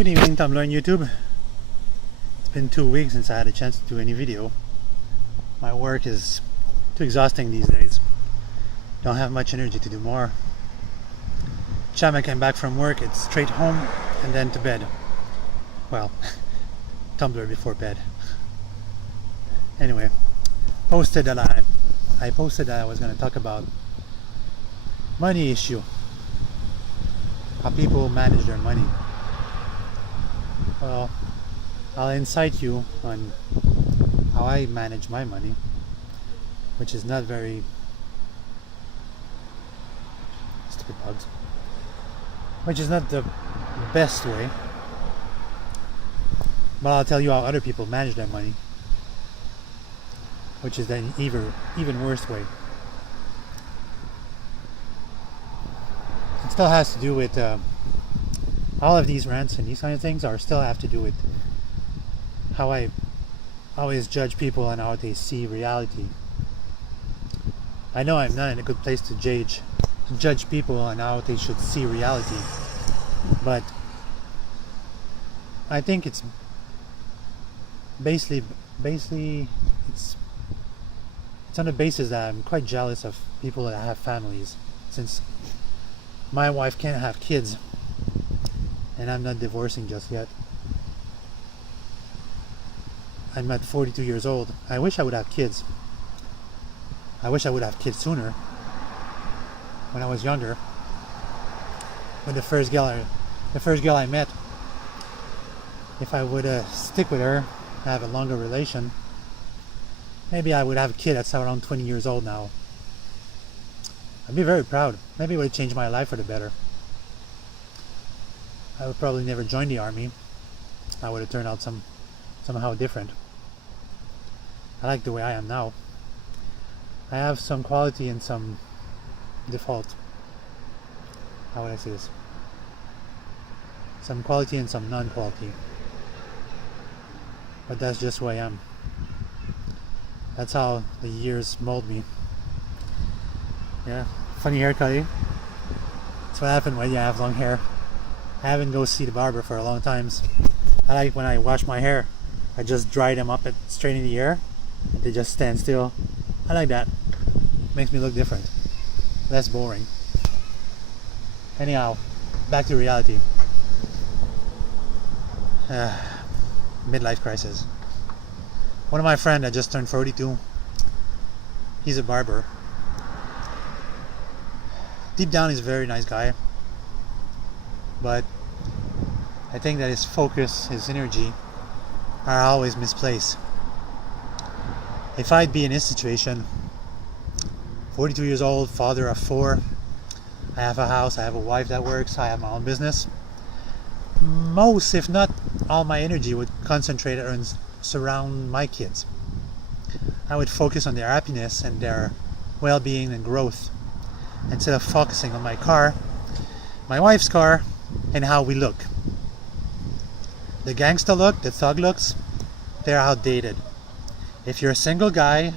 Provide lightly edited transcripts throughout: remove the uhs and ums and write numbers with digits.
Good evening, Tumblr and YouTube. It's been 2 weeks since I had a chance to do any video. My work is too exhausting these days. Don't have much energy to do more. Time I came back from work, it's straight home and then to bed. Well, Tumblr before bed. Anyway, I posted that I was going to talk about money issue. How people manage their money. Well, I'll incite you on how I manage my money, which is not very stupid bugs, which is not the best way, but I'll tell you how other people manage their money, which is the even worse way. It still has to do with all of these rants and these kind of things still have to do with how I always judge people and how they see reality. I know I'm not in a good place to judge people on how they should see reality, but I think it's basically it's on the basis that I'm quite jealous of people that have families, since my wife can't have kids and I'm not divorcing just yet. I'm at 42 years old. I wish I would have kids. I wish I would have kids sooner, when I was younger. When the first girl I met, if I would stick with her, have a longer relation, maybe I would have a kid that's around 20 years old now. I'd be very proud. Maybe it would have changed my life for the better. I would probably never join the army. I would have turned out somehow different. I like the way I am now. I have some quality and some default. How would I say this? Some quality and some non-quality. But that's just who I am. That's how the years mold me. Yeah, funny haircut, eh? That's what happened when you have long hair. I haven't go see the barber for a long time. I like when I wash my hair, I just dry them up straight in the air. They just stand still. I like that. Makes me look different. Less boring. Anyhow, back to reality. Midlife crisis. One of my friends that just turned 42, he's a barber. Deep down he's a very nice guy, but I think that his focus, his energy are always misplaced. If I'd be in his situation, 42 years old, father of 4, I have a house, I have a wife that works, I have my own business, most if not all my energy would concentrate and surround my kids. I would focus on their happiness and their well-being and growth, instead of focusing on my car, my wife's car, and how we look. The gangsta look, the thug looks, they're outdated. If you're a single guy,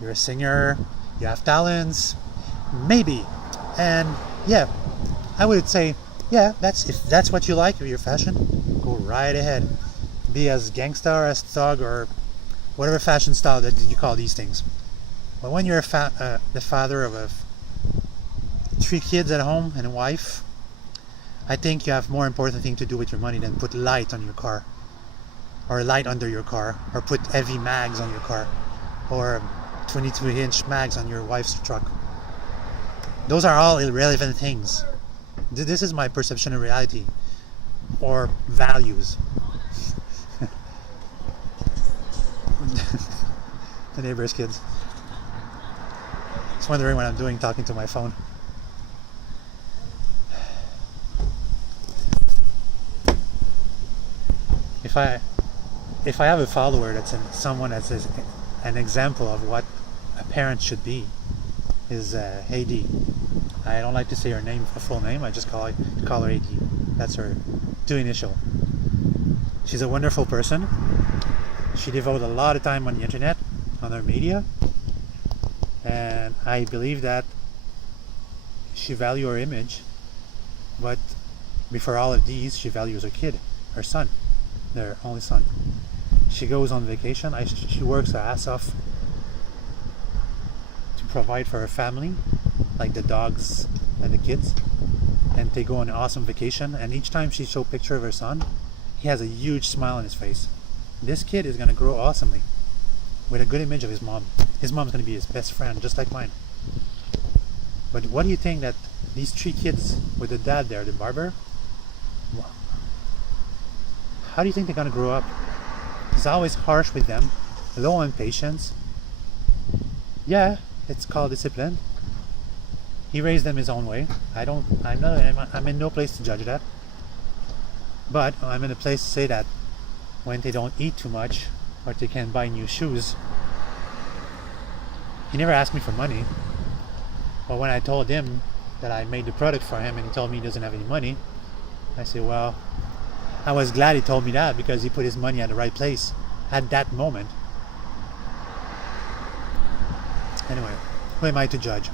you're a singer, you have talents, maybe. And yeah, I would say, yeah, if that's what you like, or your fashion, go right ahead. Be as gangsta or as thug or whatever fashion style that you call these things. But when you're the father of 3 kids at home and a wife, I think you have more important thing to do with your money than put light on your car, or light under your car, or put heavy mags on your car, or 22-inch mags on your wife's truck. Those are all irrelevant things. This is my perception of reality, or values. The neighbor's kids. Just wondering what I'm doing talking to my phone. If I have a follower that's someone that's an example of what a parent should be, is AD. I don't like to say her full name. I just call her AD. That's her 2 initial. She's a wonderful person. She devotes a lot of time on the internet, on her media, and I believe that she values her image, but before all of these, she values her kid. her son, their only son. She goes on vacation. She works her ass off to provide for her family, like the dogs and the kids. And they go on an awesome vacation. And each time she shows a picture of her son, he has a huge smile on his face. This kid is going to grow awesomely with a good image of his mom. His mom's going to be his best friend, just like mine. But what do you think that these 3 kids with the dad there, the barber, how do you think they're going to grow up? He's always harsh with them, low on patience. Yeah, it's called discipline. He raised them his own way. I'm in no place to judge that. But I'm in a place to say that when they don't eat too much, or they can buy new shoes, he never asked me for money. But when I told him that I made the product for him and he told me he doesn't have any money, I said, well, I was glad he told me that, because he put his money at the right place at that moment. Anyway, who am I to judge?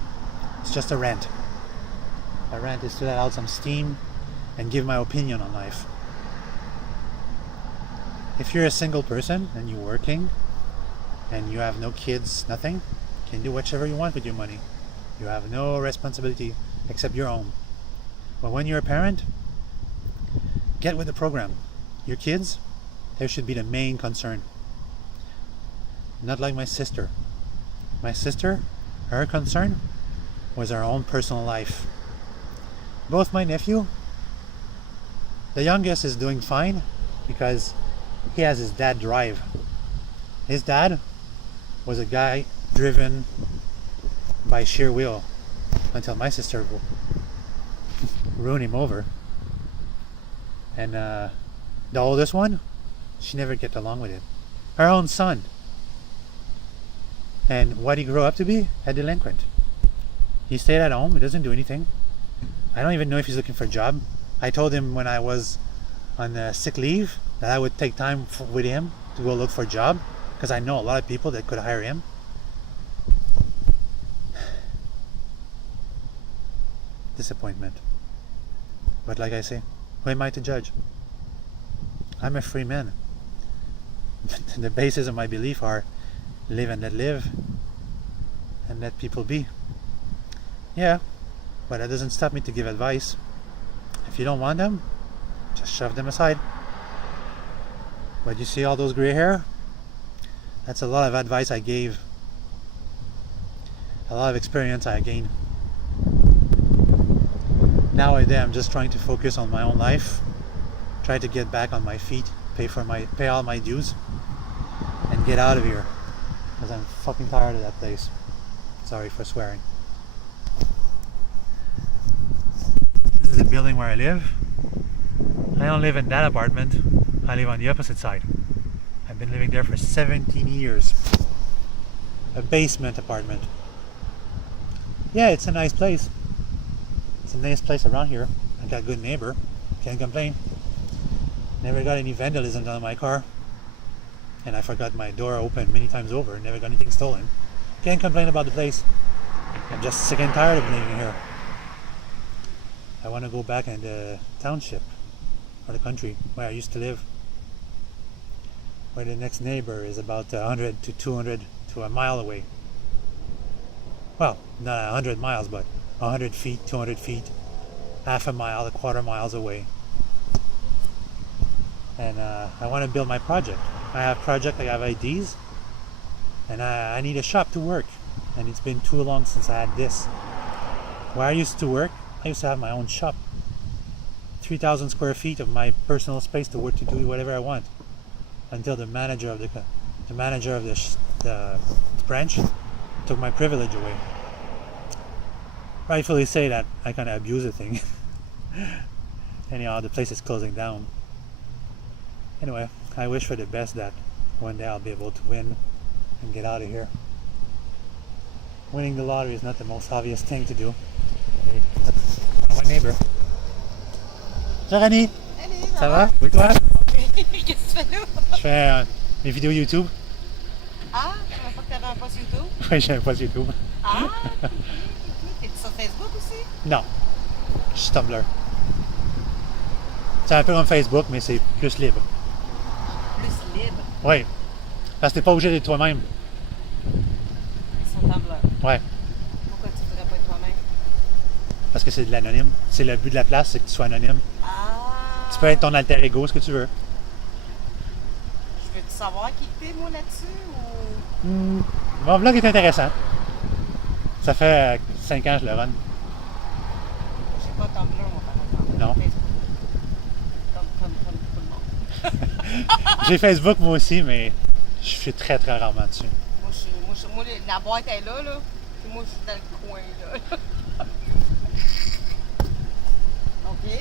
It's just a rant. A rant is to let out some steam and give my opinion on life. If you're a single person and you're working and you have no kids, nothing, you can do whatever you want with your money. You have no responsibility except your own. But when you're a parent, get with the program. Your kids, they should be the main concern. Not like my sister. My sister, her concern was her own personal life. Both my nephew, the youngest is doing fine because he has his dad drive. His dad was a guy driven by sheer will until my sister ruined him over. And the oldest one, she never get along with it. Her own son. And what he grew up to be? A delinquent. He stayed at home. He doesn't do anything. I don't even know if he's looking for a job. I told him when I was on sick leave that I would take time with him to go look for a job, because I know a lot of people that could hire him. Disappointment. But like I say, who am I to judge? I'm a free man. The basis of my belief are live and let live and let people be. Yeah, but that doesn't stop me to give advice. If you don't want them, just shove them aside. But you see all those gray hair? That's a lot of advice I gave. A lot of experience I gained. Nowadays I'm just trying to focus on my own life, try to get back on my feet, pay all my dues, and get out of here, because I'm fucking tired of that place. Sorry for swearing. This is the building where I live. I don't live in that apartment. I live on the opposite side. I've been living there for 17 years. A basement apartment. Yeah, it's a nice place. It's a nice place around here. I got a good neighbor. Can't complain. Never got any vandalism done on my car. And I forgot my door open many times over. Never got anything stolen. Can't complain about the place. I'm just sick and tired of living here. I want to go back in the township or the country where I used to live, where the next neighbor is about 100 to 200 to a mile away. Well, not 100 miles, but 100 feet, 200 feet, half a mile, a quarter miles away. And I want to build my project. I have project, I have ideas, and I need a shop to work. And it's been too long since I had this. Where I used to work, I used to have my own shop. 3,000 square feet of my personal space to work, to do whatever I want. Until the manager of the branch took my privilege away. Rightfully say that I kind of abuse the thing. Anyhow, the place is closing down. Anyway, I wish for the best that one day I'll be able to win and get out of here. Winning the lottery is not the most obvious thing to do. Hey, that's one of my neighbors. Salut Annie! Salut, Ça va? Oui, toi? Qu'est-ce que tu fais là? Je fais des vidéos YouTube. Ah, je savais pas que tu avais un post YouTube. Oui, j'ai un post YouTube. Ah, t'es sur Facebook aussi? Non, je suis Tumblr. C'est un peu comme Facebook, mais c'est plus libre. Plus libre. Oui. Parce que t'es pas obligé d'être toi-même. Ils sont Tumblr. Ouais. Pourquoi tu voudrais pas être toi-même? Parce que c'est de l'anonyme. C'est le but de la place, c'est que tu sois anonyme. Ah! Tu peux être ton alter ego, ce que tu veux. Je veux-tu savoir qui t'es, moi, là-dessus, ou... Mon vlog est intéressant. Ça fait 5 ans que je le run. J'ai pas Tumblr, moi, par exemple. Non. Facebook. Comme tout le monde. J'ai Facebook moi aussi, mais je suis très très rarement dessus. Moi, la boîte est là, là. Puis moi, je suis dans le coin, là.